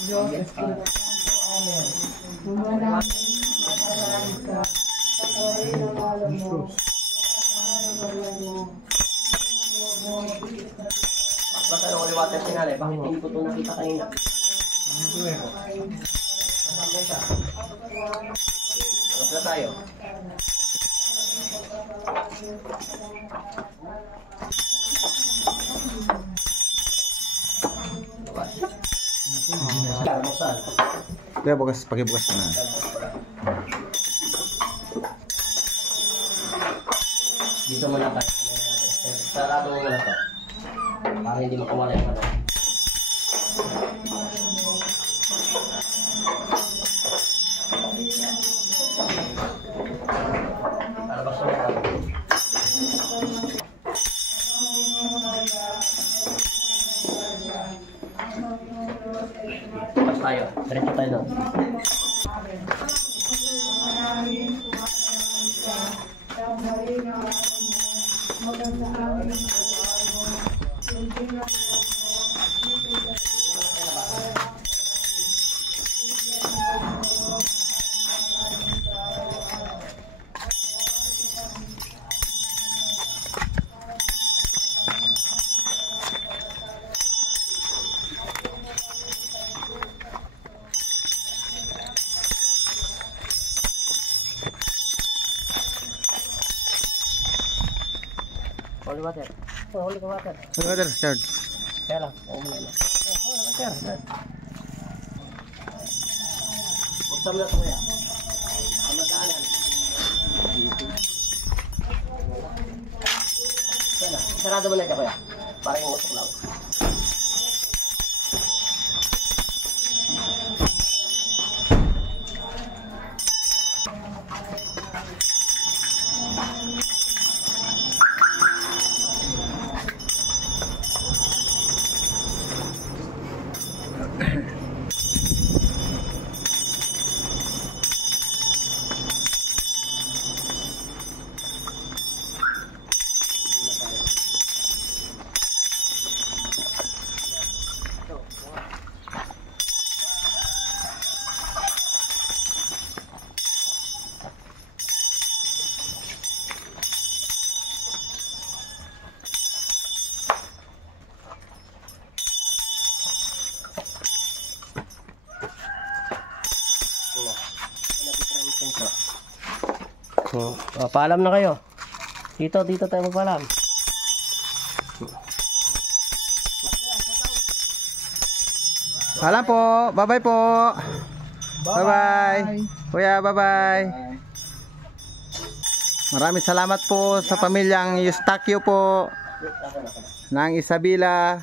Diyos, Espiritu Santo. Amen. Bumanang ka, patawarin ang alam mo, Basta nung ulit water sinali, bakit hindi ko ito nakita kanina? Tapos na tayo. Kaya bukas, pakibukas na. Dito muna tayo. Sarado mo muna to. Para hindi makamala yung ano. Para basta mo tayo. Pas tayo. Diretso tayo doon. Holy water. Oh, holy water. Holy water, Chard. Kaya lang. Oo muna lang. Holy water. Buksan mo na ito kaya. Kamadaanan. Kaya na. Sarado mo na dyan kuya. Para yung usok lang. So, paalam na kayo. Dito tayo magpaalam. Alam po. Bye-bye po. Bye-bye. Kuya, bye-bye. Maraming salamat po sa pamilyang Eustaquio po ng Isabela.